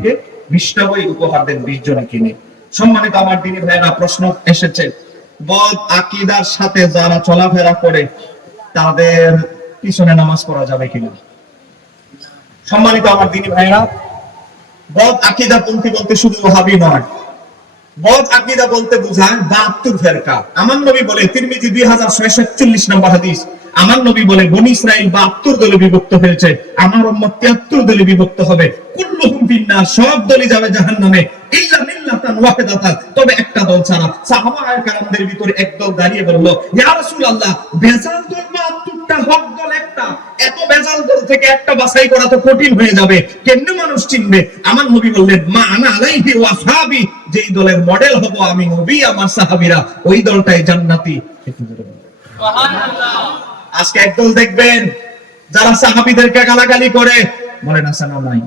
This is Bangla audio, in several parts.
থেকে 20টা বই উপহার দেন 20 জনে কিনে। সম্মানিত আমার দিনী ভাইয়েরা, প্রশ্ন এসেছে, বদ আকীদার সাথে যারা চলাফেরা করে তাদের পিছনে নামাজ পড়া যাবে কিনা? সম্মানিত আমার দিনী ভাইয়েরা, বদ আকীদা পন্থী বলতে শুধু ওয়াহাবি নয়, বদ আকীদা বলতে বোঝায় 72 ফেরকা। আমার নবী বলে, তিরমিজি 2641 নম্বর হাদিস, আমার নবী বলে বনী ইসরাইল 72 দলে বিভক্ত হয়েছে, আমার উম্মত 73 দলে বিভক্ত হবে। কুল্লুহুম ফিন্নার, সব দলই যাবে জাহান্নামে, ইল্লা মিল্লাতান ওয়াহিদাতান, তবে একটা দল ছাড়া। সাহাবায়ে কেরামদের ভিতরে একদল দাঁড়িয়ে বলল, ইয়া রাসূলুল্লাহ, বেজাল দল 72টা, হক দল একটা, এত বেজাল দল থেকে একটা বাছাই করা তো কঠিন হয়ে যাবে, কেমনে মানুষ চিনবে? আমার নবী বললেন, মা আনা আলাইহি ওয়া আসহাবি, যেই দলের মডেল হব আমি নবী, আমার সাহাবীরা, ওই দলটাই জান্নাতি। সুবহানাল্লাহ। আজকে একদল দেখবেন যারা সাহাবীদেরকে গালাগালি করে, বলেন আছে না নাই?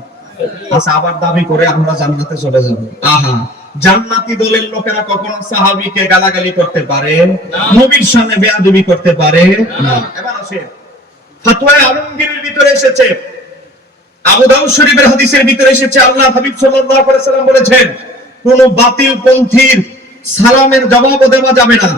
আচ্ছা, আবার দাবি করে আমরা জান্নাতে চলে যাব। আহা, জান্নাতি দলের লোকেরা কখনো সাহাবীকে গালাগালি করতে পারে না, নবীর সামনে বেয়াদবি করতে পারে না। এবার আসে ফতোয়া আলমগীরের ভিতরে এসেছে, আবু দাউদ শরীফের হাদিসের ভিতরে এসেছে, আল্লাহ হাবিব সাল্লাল্লাহু আলাইহি ওয়াসাল্লাম বলেছেন, কোন বাতিল পন্থীর সালামের জবাব দেওয়া যাবে না।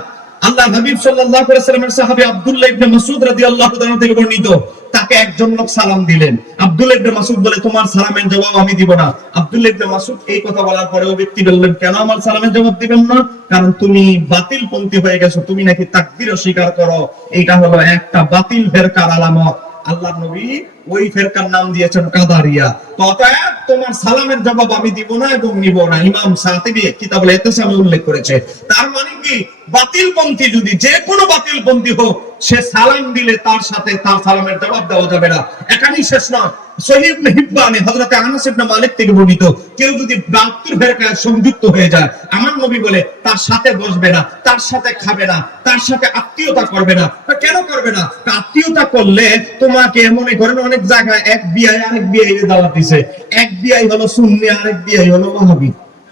আল্লাহ হাবিব সাল্লাল্লাহু আলাইহি ওয়াসাল্লামের সাহাবী আব্দুল্লাহ ইবনে মাসউদ রাদিয়াল্লাহু তাআলা থেকে বর্ণিত, তাকে একজন লোক সালাম দিলেন। আব্দুল্লাহ ইবনে মাসউদ বলে, তোমার সালামের জবাব আমি দিব না। আব্দুল্লাহ ইবনে মাসউদ এই কথা বলার পরে ওই ব্যক্তি বললেন, কেন আমার সালামের জবাব দিবেন না? কারণ তুমি বাতিল পন্থী হয়ে গেছো, তুমি নাকি তাকবীর অস্বীকার করো। এটা হলো একটা বাতিল ফেরকার আলামত। আল্লাহর নবী ওই ফেরকার নাম দিয়েছেন কাদারিয়া। অতএব তোমার সালামের জবাব আমি দিব না এবং নিব না। ইমাম সাতিবী কিতাবুল ইতিসামে উল্লেখ করেছে। তার মানে কি, বাতিল পন্থী যদি যে কোনো বাতিল পন্থী হোক, সে সালাম দিলে তার সাথে তার সালামের জবাব দেওয়া যাবে না। এখানেই শেষ নয়, সহিহ ইবনে হিব্বানে হযরত আনাস ইবনে মালিক থেকে বর্ণিত, কেউ যদি 72 ফেরকায় সংযুক্ত হয়ে যায়, আমার নবী বলে তার সাথে বসবে না, তার সাথে খাবে না, তার সাথে আত্মীয়তা করবে না। কেন করবে না? আত্মীয়তা করলে তোমাকে মনে করেন অনেক জায়গায় এক বিআই আরেক বিআই এর দাওয়াত দিছে, এক বিআই হলো সুন্নি, আরেক বিআই হলো ওয়াহাবি।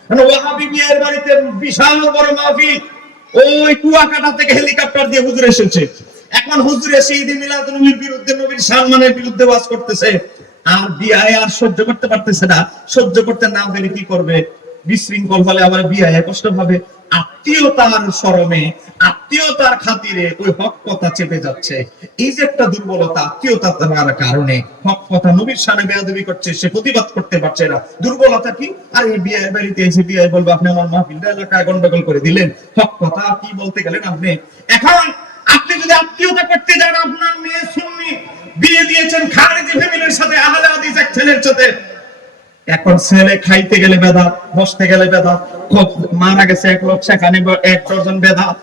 মানে ওয়াহাবি বিআইয়ের বাড়িতে বিশাল বড় মাহফিল, ওই কুয়াকাটা থেকে হেলিকপ্টার দিয়ে হুজুর এসেছে। এখন হুজুর এসে ঈদে মিলাদুন নবীর বিরুদ্ধে, নবীর সম্মানের বিরুদ্ধে ওয়াজ করতেছে, আর বিআই আর সহ্য করতে পারতেছে না। সহ্য করতে না পেরে কি করবে? বিশৃঙ্খল হলে আবার বিআই কষ্ট পাবে। আত্মীয়তার শরমে, আত্মীয়তার খাতিরে ওই হক কথা চেপে যাচ্ছে। এই যে একটা দুর্বলতা, আত্মীয়তার কারণে হক কথা, নবীর শানে বেয়াদবি করছে, সে প্রতিবাদ করতে পারছে না। দুর্বলতা কি? আর এই বিআই বাড়িতে এসে বিআই বলবে, আপনি আমার মাহফিলটা এলাকায় গন্ডগোল করে দিলেন, হক কথা কি বলতে গেলেন আপনি? এখন আপনি যদি আত্মীয়তা করতে যান, আপনার মেয়ে সুন্নি, বিয়ে দিয়েছেন খারিজি ফ্যামিলির সাথে, আহলে হাদিস এক ছেলের সাথে, এখন ছেলে খাইতে গেলে বেদাত, বসতে গেলে বেদাত, মারা গেছে এক লোক, সেখানে 1 ডজন বেদাত,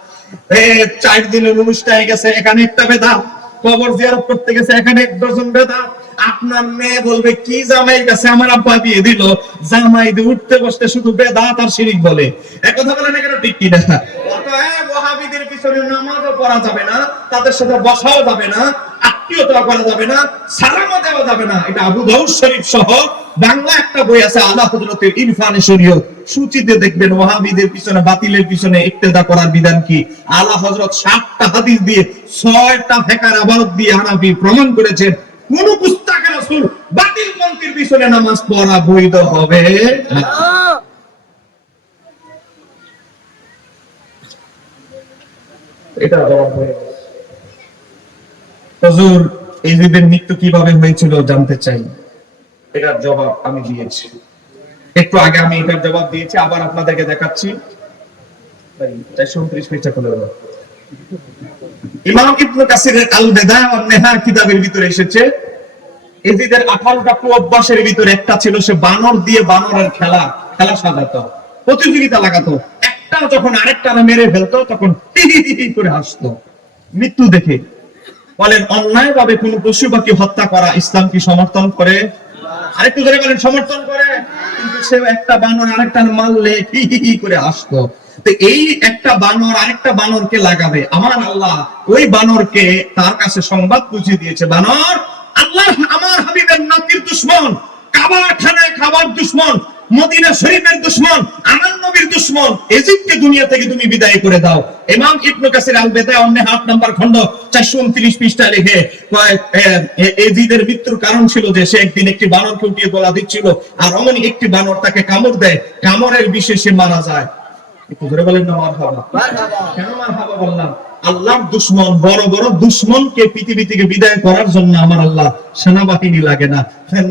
4 দিনের অনুষ্ঠানে গেছে, এখানে একটা বেদাত, কবর জিয়ারত করতে গেছে, এখানে 1 ডজন বেদাত। আপনার মেয়ে বলবে, কি জামাই গেছে, আমার আব্বা বিয়ে দিল, জামাই দিয়ে উঠতে বসতে শুধু বেদাত আর শিরিক বলে। এক কথা বলেন, এখানে ঠিক কি না? অতএব ওয়াহাবিদের পিছনে নামাজও পড়া যাবে না, তাদের সাথে বসাও যাবে না, আত্মীয়তা করা যাবে না, সালামও দেওয়া যাবে না। এটা আবু দাউদ শরীফ সহ বাংলা একটা বই আছে, আলা হযরতের ইরফানে শরীয়ত, সূচিতে দেখবেন ওয়াহাবিদের পিছনে, বাতিলের পিছনে ইক্তেদা করার বিধান কি। আলা হযরত 7টা হাদিস দিয়ে, 6টা ফিকহের ইবারত দিয়ে হানাফি প্রমাণ করেছেন, কোন পুস্তকে রাসূল বাতিল পন্থীর পিছনে নামাজ পড়া বৈধ হবে না। এটা জবাব হয়ে গেছে। হুজুর, ইজিদের মৃত্যু কিভাবে হয়েছিল জানতে চাই, এটার জবাব আমি দিয়েছি। একটু আগে আমি এটার জবাব দিয়েছি, আবার আপনাদেরকে দেখাচ্ছি। 429 পৃষ্ঠা খুলে দাও। ইমাম ইবনে কাসিরের আল বিদায়া ওয়ান নিহায়া কিতাবের ভিতরে এসেছে, ইজিদের 18টা কুঅভ্যাসের ভিতরে একটা ছিল, সে বানর দিয়ে বানরের খেলা সাজাতো, প্রতিযোগিতা লাগাতো। একটা যখন আরেকটা মেরে ফেলতো, তখন হি হি হি করে হাসতো মৃত্যু দেখে। বলেন, অন্যায় ভাবে কোন পশু পাখি হত্যা করা ইসলাম কি সমর্থন করে? আরেকটু ধরে বলেন, সমর্থন করে। কিন্তু সে একটা বানর আরেকটা মারলে হি হি হি করে হাসতো। তো এই একটা বানর আরেকটা বানরকে লাগাবে, আমার আল্লাহ ওই বানরকে তার কাছে সংবাদ পৌঁছে দিয়েছে, বানর আল্লাহ আমার হাবিবের নাতির দুশমন, কাবার খানায় খাবার দুশমন, মদিনা শরীফের দুশমন, আমার নবীর দুশমন এজিদকে দুনিয়া থেকে তুমি বিদায় করে দাও। ইমাম ইবনে কাসির আল বিদায়া ওয়ান হাফ নাম্বার খণ্ড 429 পৃষ্ঠায় লিখে এজিদের মৃত্যুর কারণ ছিল যে সে একদিন একটি বানরকে উঠিয়ে গলা দিচ্ছিল, আর অমনি একটি বানর তাকে কামড় দেয়, কামড়ের বিষে সে মারা যায়। একটু ধরে বলেন না মারহাবা। কেন মারহাবা বললাম? আল্লাহর দুশমন, বড় বড় দুশমনকে পৃথিবী থেকে বিদায় করার জন্য আমার আল্লাহ সেনাবাহিনী লাগে না।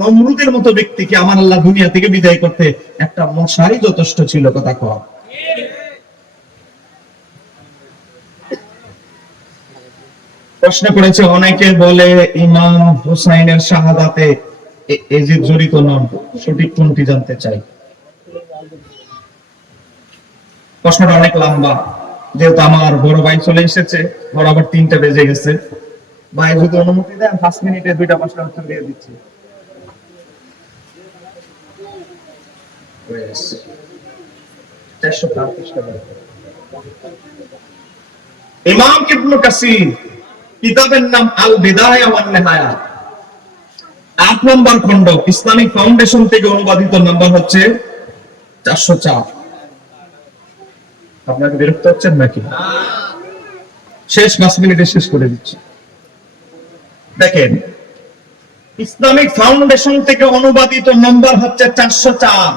নমরুদের মতো ব্যক্তিকে আমার আল্লাহ দুনিয়া থেকে বিদায় করতে একটা মশাই যথেষ্ট ছিল। কথা কম। প্রশ্ন করেছে অনেকে বলে ইমাম হুসাইনের শাহাদাতে এজিদ জড়িত নন, সঠিক কোনটি জানতে চাই। প্রশ্নটা অনেক লম্বা, যেহেতু আমার বড় ভাই চলে এসেছে, বরাবর 3টা বেজে গেছে। ভাই যদি অনুমতি দেন 5 মিনিটে 2টা প্রশ্নের উত্তর দিয়ে দিচ্ছি। ইমাম ইবনে কাসির কিতাবের নাম আল বিদায়া ওয়ান নিহায়া, 8 নম্বর খণ্ড, ইসলামিক ফাউন্ডেশন থেকে অনুবাদিত, নাম্বার হচ্ছে 404। আপনাকে বিরক্ত হচ্ছেন নাকি? শেষ 5 মিনিটে শেষ করে দিচ্ছি। দেখেন, ইসলামিক ফাউন্ডেশন থেকে অনুবাদিত নম্বর হচ্ছে 404,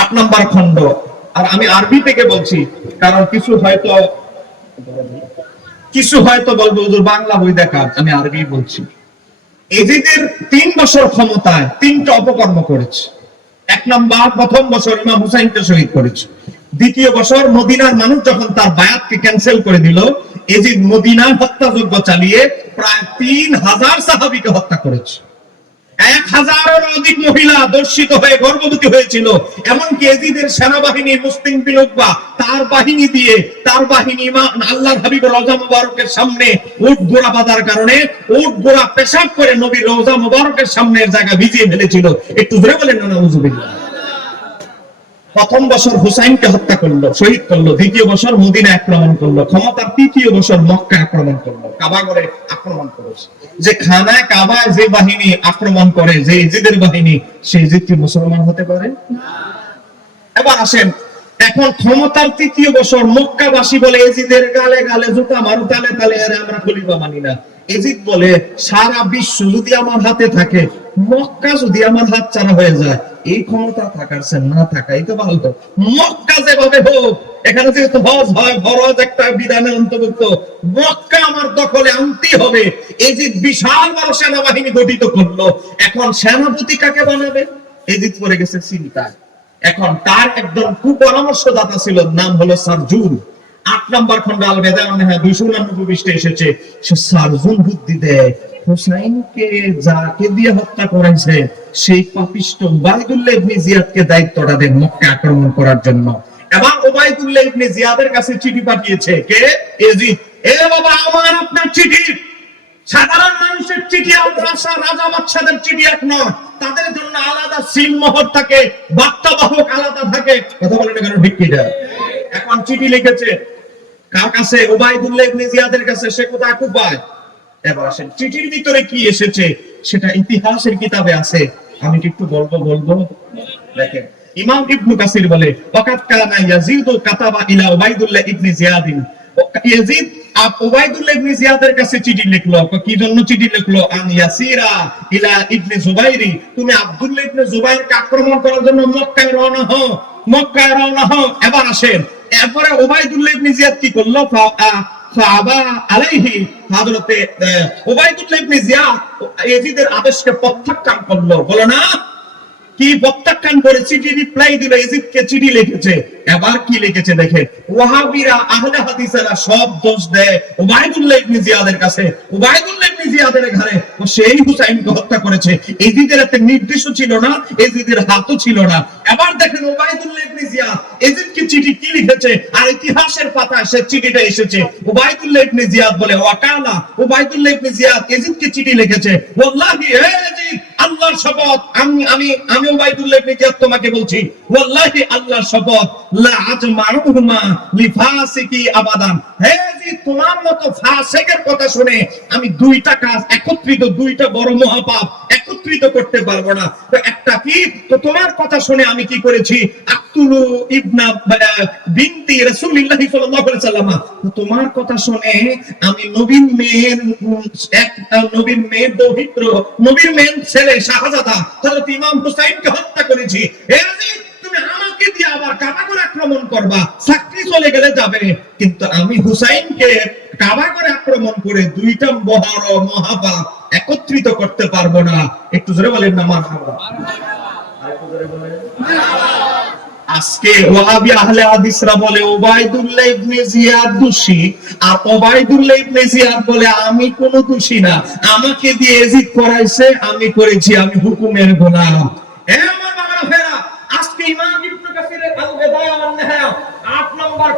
8 নম্বর খণ্ড। আর আমি আরবি থেকে বলছি, কারণ কিছু হয়তো বলবো হুজুর বাংলা বই দেখা, আমি আরবি বলছি। এজিদের 3 বছর ক্ষমতায় 3টা অপকর্ম করেছে। 1 নম্বর, প্রথম বছর ইমাম হুসাইনকে শহীদ করেছে। দ্বিতীয় বছর মদিনার মানুষ যখন তার বায়াতকে ক্যান্সেল করে দিল, এজিদ মদিনার হত্যাযজ্ঞ চালিয়ে প্রায় 3000 সাহাবীকে হত্যা করেছে। 1000-এর অধিক মহিলা দর্শিত হয়ে গর্ভবতী হয়েছিল। এমনকি এজিদের সেনাবাহিনী মুসলিম বিন উকবা তার বাহিনী আল্লাহর হাবিবের রওজা মুবারকের সামনে উট ঘোড়া বাঁধার কারণে উট ঘোড়া পেশাব করে নবীর রওজা মুবারকের সামনের জায়গা ভিজিয়ে ফেলেছিল। একটু ধরে বলেন না নাউজুবিল্লাহ। প্রথম বছর হুসাইনকে হত্যা করলো, শহীদ করলো। দ্বিতীয় বছর মদিনা আক্রমণ করলো। ক্ষমতার 3য় বছর মক্কা আক্রমণ করলো, কাবা ঘরে আক্রমণ করেছে। যে খানায় কাবায় যে বাহিনী আক্রমণ করে, যে ইজিদের বাহিনী, সেই ইজিদ কি মুসলমান হতে পারে? এবার আসেন, এখন ক্ষমতার 3য় বছর মক্কাবাসী বলে এজিদের গালে গালে জুতা মারু, তালে তালে আমরা খলিফা মানি না। এজিদ বলে সারা বিশ্ব যদি আমার হাতে থাকে, মক্কা যদি আমার হাত ছাড়া হয়ে যায়, এই ক্ষমতা থাকার চেয়ে না থাকাই তো ভালো। মক্কা যেভাবে হোক, এখানে যেহেতু হজ হয়, ফরজ একটা বিধানের অন্তর্ভুক্ত, মক্কা আমার দখলে আনতেই হবে। এজিদ বিশাল বড় সেনাবাহিনী গঠিত করলো। এখন সেনাপতি কাকে বানাবে? এজিদ পড়ে গেছে চিন্তায়। এখন তার একজন কুপরামর্শদাতা ছিল, নাম হলো সারজুল। 8 নম্বর খণ্ড আল বিদায়া ওয়ান নিহায়া 299 পৃষ্ঠায় এসেছে। সে সারজুল বুদ্ধি দেয়, হুসাইনকে যাকে দিয়ে হত্যা করেছে সেই পাপিষ্ট উবাইদুল্লাহ ইবনে জিয়াদকে দায়িত্বটা দেন মক্কা আক্রমণ করার জন্য। এবার উবাইদুল্লাহ ইবনে জিয়াদের কাছে চিঠি পাঠিয়েছে কে? এজিদ। এ বাবা, আমার আপনার চিঠি, সাধারণ মানুষের চিঠি, রাজা বাদশাদের চিঠি এক নয়। তাদের জন্য আলাদা সিল মোহর থাকে, বার্তাবাহক আলাদা থাকে। কথা বলেন কেন? ঠিক কি? এখন চিঠি লিখেছে কার কাছে? উবাইদুল্লাহ ইবনে জিয়াদের কাছে। সে কোথায়? কুফায়। এবার আসেন, চিঠির ভিতরে কি এসেছে সেটা ইতিহাসের কিতাবে আছে। আমি কি একটু বলবো? দেখেন, ইমাম ইবনে কাসির বলে, ওয়াকাত কানা ইয়াজিদ কাতাবা ইলা উবাইদুল্লাহ ইবনে জিয়াদ। ইয়াজিদ উবাইদুল্লাহ ইবনে জিয়াদের কাছে চিঠি লিখলো। কি জন্য চিঠি লিখলো? আন ইয়াসিরা ইলা ইবনে জুবাইরি, তুমি আব্দুল্লাহ ইবনে জুবাইরকে আক্রমণ করার জন্য মক্কায় রওনা হও। এবার আসেন, এরপরে উবাইদুল্লাহ ইবনে জিয়াদ কি করলো? ফাআবা আলাইহি, হযরতে উবাইদুল্লাহ ইবনে জিয়াদ ইয়াজিদের আদেশকে প্রত্যাখ্যান করলো। বলো না কি প্রত্যাখ্যান করে চিঠি রিপ্লাই দিল, ইজিদকে চিঠি লিখেছে। এবার কি লিখেছে দেখে, ওয়াহাবিরা আহলে হাদিসেরা সব দোষ দেয় উবাইদুল্লাহ ইবনে জিয়াদের কাছে। উবাইদুল্লাহ ইবনে জিয়াদের ঘরে ও সেই হুসাইনকে হত্যা করেছে। ইজিদের একটা নির্দেশ ছিল না, ইজিদের হাতও ছিল না। এবার দেখেন উবাইদুল্লাহ ইবনে জিয়াদ ইজিদকে চিঠি কি লিখেছে, আর ইতিহাসের পাতায় সে চিঠিটা এসেছে। উবাইদুল্লাহ ইবনে জিয়াদ বলে, ওয়াকালা উবাইদুল্লাহ ইবনে জিয়াদ ইজিদকে চিঠি লিখেছে, ওয়াল্লাহি হে ইজিদ, আল্লাহর শপথ, আমি উবাইদুল্লাহ ইবনে জিয়াদ তোমাকে বলছি, ওয়াল্লাহি আল্লাহর শপথ, লা আজমাউহুমা লিফাসিকি আবাদান। হে জি, তোমার মতো ফাসিকের কথা শুনে আমি দুইটা কাজ একত্রিত, দুইটা বড় মহাপাপ একত্রিত করতে পারবো না। তো একটা কি, তো তোমার কথা শুনে আমি কি করেছি, আক্তুলু ইবনা বিনতি রাসূলুল্লাহ সাল্লাল্লাহু আলাইহি ওয়াসাল্লাম, তোমার কথা শুনে আমি নবীর মেয়ের দৌহিত্র, নবীর মেয়ের ছেলে শাহজাদা হযরত ইমাম হুসাইনকে হত্যা করেছি। তুমি আমাকে দিয়ে আবার কাবাগর আক্রমণ করবা, চাকরি চলে গেলে যাবে, কিন্তু আমি হুসাইনকে কাবাগর আক্রমণ করে দুইটা বড় মহাপাপ একত্রিত করতে পারবো না। একটু জোরে বলেন না মারহাবা। আরেকটু জোরে বলেন মারহাবা। আজকে ওয়াহাবি আহলে হাদিসরা বলে উবাইদুল্লাহ ইবনে জিয়াদ দোষী, আর উবাইদুল্লাহ ইবনে জিয়াদ বলে আমি কোনো দোষী না, আমাকে দিয়ে এজিদ করাইছে, আমি করেছি, আমি হুকুমের গোলাম। এ আমার বাবারা ফেরা, আজকে ইমাম ইবনে কাসিরের আল বিদায়া ওয়ান নিহায়া 8 নম্বর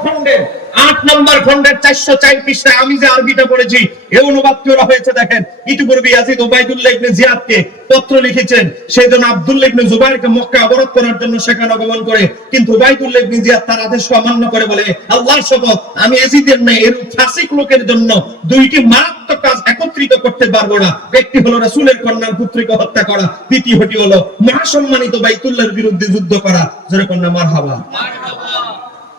খণ্ডের 404 পৃষ্ঠায় আমি যে আরবিটা পড়েছি এই অনুবাদটি ওরা হয়েছে। দেখেন, ইতিপূর্বে ইয়াজিদ উবাইদুল্লাহ ইবনে জিয়াদকে পত্র লিখেছেন, সেজন্য আব্দুল্লাহ ইবনে জুবাইরকে মক্কা অবরোধ করার জন্য সেখানে আগমন করে, কিন্তু উবাইদুল্লাহ ইবনে জিয়াদ তার আদেশ অমান্য করে বলে, আল্লাহর শপথ, আমি এজিদের নয়, এর ফাসিক লোকের জন্য দুইটি মারাত্মক কাজ একত্রিত করতে পারবো না। একটি হলো রাসূলের কন্যার পুত্রকে হত্যা করা, দ্বিতীয়টি হলো মহাসম্মানিত বাইতুল্লাহর বিরুদ্ধে যুদ্ধ করা। জোরে কন্যা মারহাবা।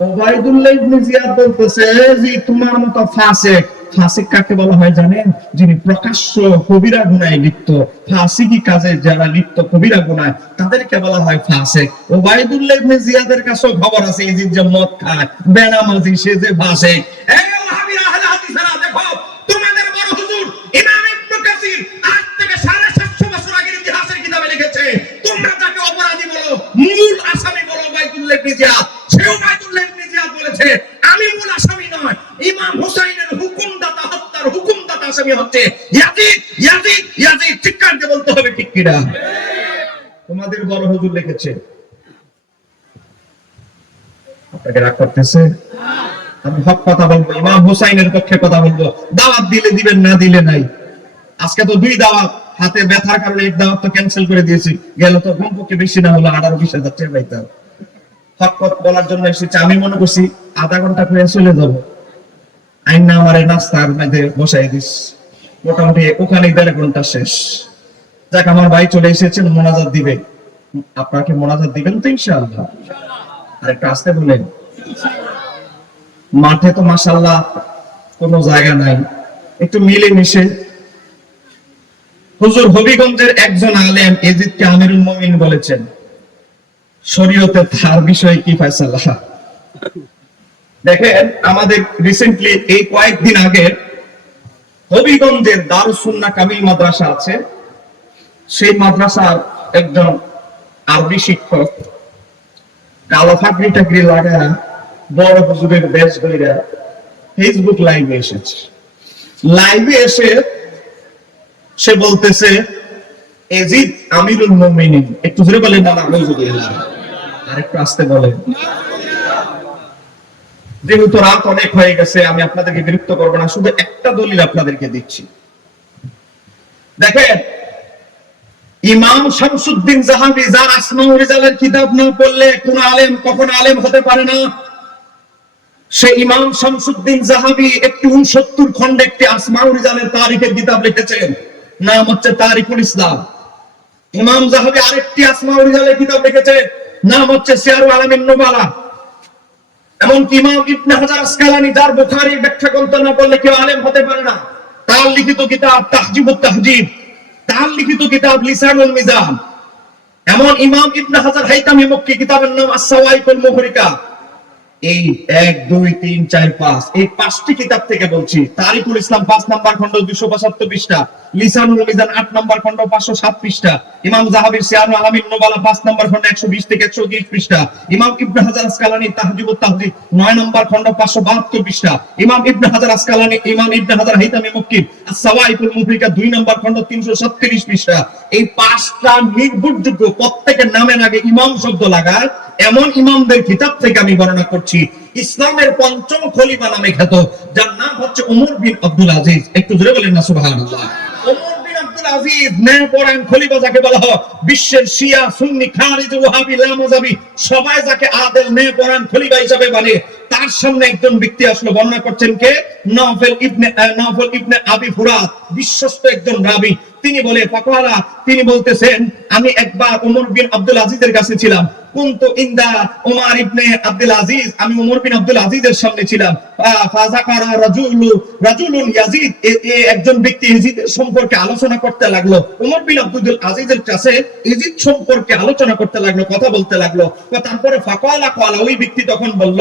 উবাইদুল্লাহ ইবনে জিয়াদ বলতেছে যে তোমার মতো ফাসিক, ফাসিক কাকে বলা হয় জানেন? যিনি প্রকাশ্য কবিরা গুনাহে লিপ্ত, ফাসিকি কাজে যারা লিপ্ত কবিরা গুনাহ, তাদেরকে বলা হয় ফাসিক। উবাইদুল্লাহ ইবনে জিয়াদের কাছেও খবর আছে এই যে মদ খায়, বেনামাজি, সে যে ফাসিক। এই ওয়াহাবীরা আহলে হাদিসরা দেখো, তোমাদের বড় হুজুর ইমাম ইবনে কাসির আজ থেকে 750 বছর আগের ইতিহাসের কিতাবে লিখেছে, তোমরা যাকে অপরাধী বলো, মূল আসামি বলো উবাইদুল্লাহ ইবনে জিয়াদ। সে উবাইদুল্লাহ ইবনে জিয়াদ বলেছে, আমি মূল আসামি নয়, ইমাম হুসাইনের হুকুমদাতা হত্যার হুকুমদাতা আসামি হচ্ছে ইয়াজিদ। ইয়াজিদ ইয়াজিদ চিৎকার দিয়ে বলতে হবে, ঠিক কিনা? তোমাদের বড় হুজুর লিখেছে। আপনাকে রাগ করতেছে? আমি হক কথা বলবো, ইমাম হুসাইনের পক্ষে কথা বলবো। দাওয়াত দিলে দিবেন, না দিলে নাই। আজকে তো 2 দাওয়াত, হাতে ব্যথার কারণে এক দাওয়াত তো ক্যান্সেল করে দিয়েছি। গেল তো কমপক্ষে বেশি না হলো 18-20 টাকা পাইতাম। হক কথা বলার জন্য এসেছি। আমি মনে করছি আধা ঘন্টা করে চলে যাব, আইন না আমার নাস্তার মধ্যে বসাই দিস, মোটামুটি ওখানে 1.5 ঘন্টা শেষ। যাক, আমার ভাই চলে এসেছেন, মোনাজাত দিবে। আপনাকে মোনাজাত দিবেন তো ইনশাআল্লাহ? আর একটু আসতে বলেন। মাঠে তো মাশাআল্লাহ কোনো জায়গা নাই, একটু মিলে মিশে। হুজুর হবিগঞ্জের একজন আলেম এজিদকে আমিরুল মুমিন বলেছেন, শরীয়তে তার বিষয়ে কি ফয়সালা। দেখেন, আমাদের রিসেন্টলি এই কয়েকদিন আগে হবিগঞ্জের দারুস সুন্নাহ কামিল মাদ্রাসা আছে, সেই মাদ্রাসার একজন আরবি শিক্ষক কালো ফাকরি টাকরি লাগায় বড় হুজুরের বেশ ধইরা ফেসবুক লাইভে এসেছে। লাইভে এসে সে বলতেছে এজিদ আমিরুল মুমিনিন। একটু জোরে বলেন না, নাউজুবিল্লাহ। আর একটু আস্তে বলেন। যেহেতু রাত অনেক হয়ে গেছে, আমি আপনাদেরকে বিরক্ত করব না, শুধু একটা দলিল আপনাদেরকে দিচ্ছি। দেখেন, ইমাম শামসুদ্দিন জাহাবি, যার আসমাউর রিজালের কিতাব না পড়লে কোন আলেম কখনো আলেম হতে পারে না, সে ইমাম শামসুদ্দিন জাহাবি একটি 69 খণ্ডে একটি আসমাউর রিজালের তারিখের কিতাব লিখেছেন, নাম হচ্ছে তারিকুল ইসলাম। ইমাম জাহাবি আরেকটি আসমাউর রিজালের কিতাব লিখেছেন, নাম হচ্ছে সিয়ারুল আলামিন নুবালা। এমনকি ইমাম ইবনে হাজার আসকালানী, যার বুখারীর ব্যাখ্যা গ্রন্থ না পড়লে কেউ আলেম হতে পারে না, তার লিখিত কিতাব তাহজিবুত তাহজিব, তার লিখিত কিতাব লিসানুল মিজান। এমন ইমাম ইবনে হাজার হাইতামি মক্কি, কিতাবের নাম আস-সাওয়াইকুল মুহরিকা। এই 1 2 3 4 5 এই 5টি কিতাব থেকে বলছি। তারিকুল ইসলাম 5 নম্বর খণ্ড 275 পৃষ্ঠা, লিসানুল মিজান 8 নম্বর খণ্ড 507 পৃষ্ঠা, ইমাম যাহাবীর সিয়ারুল আলামিন নুবালা 5 নম্বর খণ্ড 120 থেকে 130 পৃষ্ঠা, ইমাম ইবনে হাজার আসকালানী তাহজিবুত তাহজিব 9 নম্বর খণ্ড 572 পৃষ্ঠা, ইমাম ইবনে হাজার আসকালানী ইমাম ইবনে হাজার হাইতামি মক্কি আস-সাওয়াইকুল মুহরিকা 2 নম্বর খণ্ড 337 পৃষ্ঠা। এই 5টা নির্ভরযোগ্য, প্রত্যেকের নামের আগে ইমাম শব্দ লাগায় এমন ইমামদের কিতাব থেকে আমি বর্ণনা করছি। ইসলামের 5ম খলিফা নামে খ্যাত, যার নাম হচ্ছে ওমর বিন আব্দুল আজিজ। একটু জোরে বলেন না সুবহানাল্লাহ। ওমর বিন আব্দুল আজিজ ন্যায়পরায়ণ খলিফা যাকে বলা হয়, বিশ্বের শিয়া সুন্নি খারিজি ওয়াহাবি লামাযাবি সবাই যাকে আদেল ন্যায়পরায়ণ খলিফা হিসেবে মানে, তার সামনে একজন ব্যক্তি আসলো। বর্ণনা করছেন কে? নওফল ইবনে আবি ফুরাত, বিশ্বস্ত একজন রাবী। তিনি বলে ফাকালা, তিনি বলতেছেন আমি একবার ওমর বিন আব্দুল আজিজের কাছে ছিলাম। কুনতু ইনদা ওমর ইবনে আব্দুল আজিজ, আমি ওমর বিন আব্দুল আজিজের সামনে ছিলাম। ফাযাকারা রাজুলুন ইয়াজিদ, একজন ব্যক্তি ইয়াজিদের সম্পর্কে আলোচনা করতে লাগলো। ওমর বিন আব্দুল আজিজের কাছে ইয়াজিদ সম্পর্কে আলোচনা করতে লাগলো, কথা বলতে লাগলো। তারপরে ফাকালা ক্বালা, ওই ব্যক্তি তখন বলল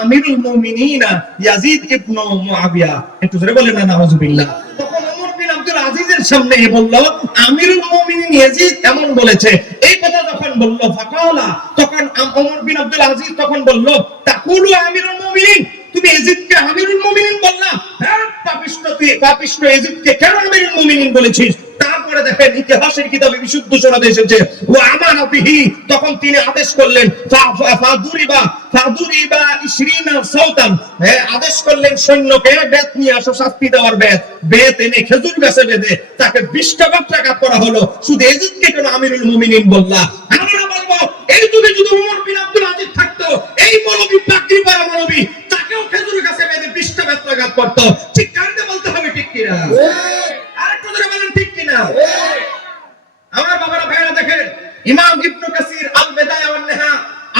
আমিরুল মুমিনিনা ইয়াজিদ ইবনে মুআবিয়া। একটু জোরে বলেন না নাউযুবিল্লাহ। তখন ওমর বিন আব্দুল আজিজের সামনে বলল আমিরুল মুমিনিন ইয়াজিদ এমন বলেছে। এই কথা যখন বলল ফাকালা, তখন ওমর বিন আব্দুল আজিজ তখন বলল তাকুলু আমিরুল মুমিনিন, তুমি ইয়াজিদকে আমিরুল মুমিনিন বললা? হ্যাঁ পাপিষ্ট, তুই পাপিষ্ট, ইয়াজিদকে কেন আমিরুল মুমিনিন বলেছিস? তারপরে দেখেন ইতিহাসের কিতাবে বিশুদ্ধ সনদে এসেছে ওয়া আমানাতিহি, তখন তিনি আদেশ করলেন ফাদুরিবা 20 সাওতান, হ্যাঁ আদেশ করলেন সৈন্যকে বেত নিয়ে আসো, শাস্তি দেওয়ার বেত। বেত এনে খেজুর গাছে বেঁধে তাকে 20টা বেত্রাঘাত করা হলো। শুধু ইয়াজিদকে কেন আমিরুল মুমিনিন বললা? আমরা বলবো এই যুগে যদি ওমর বিন আব্দুল আজিজ থাকতো, এই মৌলবী পাগড়ি পরা মৌলবী তাকেও খেজুর গাছে বেঁধে 20টা বেত্রাঘাত করতো। ঠিক কারণে বলতে হবে, ঠিক কিনা? আরেকটু ধরে বলেন ঠিক কিনা? আমার বাবারা ভাইরা দেখেন, ইমাম ইবনে কাসির আল বিদায়া ওয়ান নিহা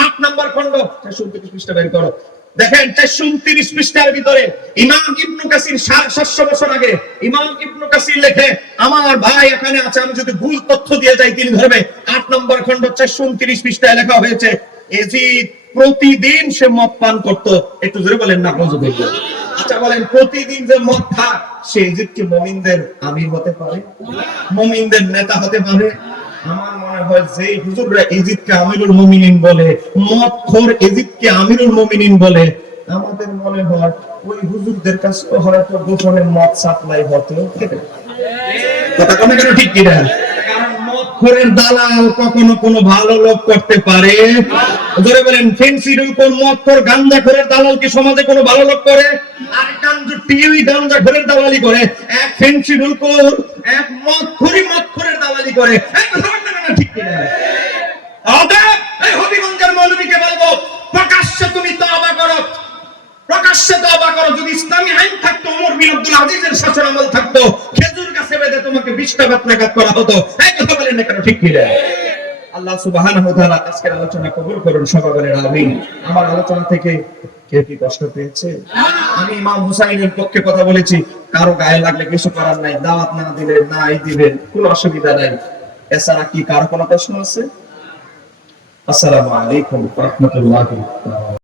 8 নম্বর খণ্ড 429 পৃষ্ঠা বের করো। দেখেন 429 পৃষ্ঠার ভিতরে ইমাম ইবনে কাসির 700 বছর আগে ইমাম ইবনে কাসির লেখে, আমার ভাই এখানে আছে, আমি যদি ভুল তথ্য দিয়ে যাই তিনি ধরবে। 8 নম্বর খণ্ড 429 পৃষ্ঠায় লেখা হয়েছে ইয়াজিদ প্রতিদিন সে মদ পান করত। একটু জোরে বলেন না নাউযুবিল্লাহ। আচ্ছা বলেন, প্রতিদিন যে মদ খায় সে ইয়াজিদ কি মুমিনদের আমির হতে পারে? মুমিনদের নেতা হতে পারে? আমার মনে হয় যে হুজুররা ইয়াজিদকে আমিরুল মুমিনিন বলে, মদখোর ইয়াজিদকে আমিরুল মুমিনিন বলে, আমাদের মনে হয় ওই হুজুরদের কাছে হয়তো গোপনে মদ সাপ্লাই হতো। কথা কোন কেন ঠিক কি না? কারণ মদখোরের দালাল কখনো কোনো ভালো লোক করতে পারে? ধরে বলেন ফেন্সি রুকোর মদখোর গাঞ্জাখোরের দালাল কি সমাজে কোনো ভালো লোক করে? আর কাঞ্জু টিভি গাঞ্জাখোরের দালালি করে, এক ফেন্সি রুকোর এক মদখোরের দালালি করে। ঠিক কি না? অতএব এই হবিগঞ্জের মৌলবীকে বলবো প্রকাশ্যে তুমি তওবা করো, প্রকাশ্যে তওবা করো। যদি ইসলামী আইন থাকতো, ওমর বিন আব্দুল আজিজের শাসন আমল থাকতো, খেজুর গাছে বেঁধে তোমাকে 20টা বেত্রাঘাত করা হতো। এই কথা বলেন না কেন? ঠিক কি না? আল্লাহ সুবহানাহু ওয়া তাআলা আজকের আলোচনা কবুল করুন, সবাই বলেন আমিন। আমার আলোচনা থেকে কে কি কষ্ট পেয়েছে? আমি ইমাম হুসাইনের পক্ষে কথা বলেছি, কারো গায়ে লাগলে কিছু করার নাই, দাওয়াত না দিলে নাই দিবেন, কোনো অসুবিধা নাই। এছাড়া কি কারো কোনো প্রশ্ন আছে? আসসালামু আলাইকুম ওয়া রাহমাতুল্লাহি ওয়া বারাকাতুহু।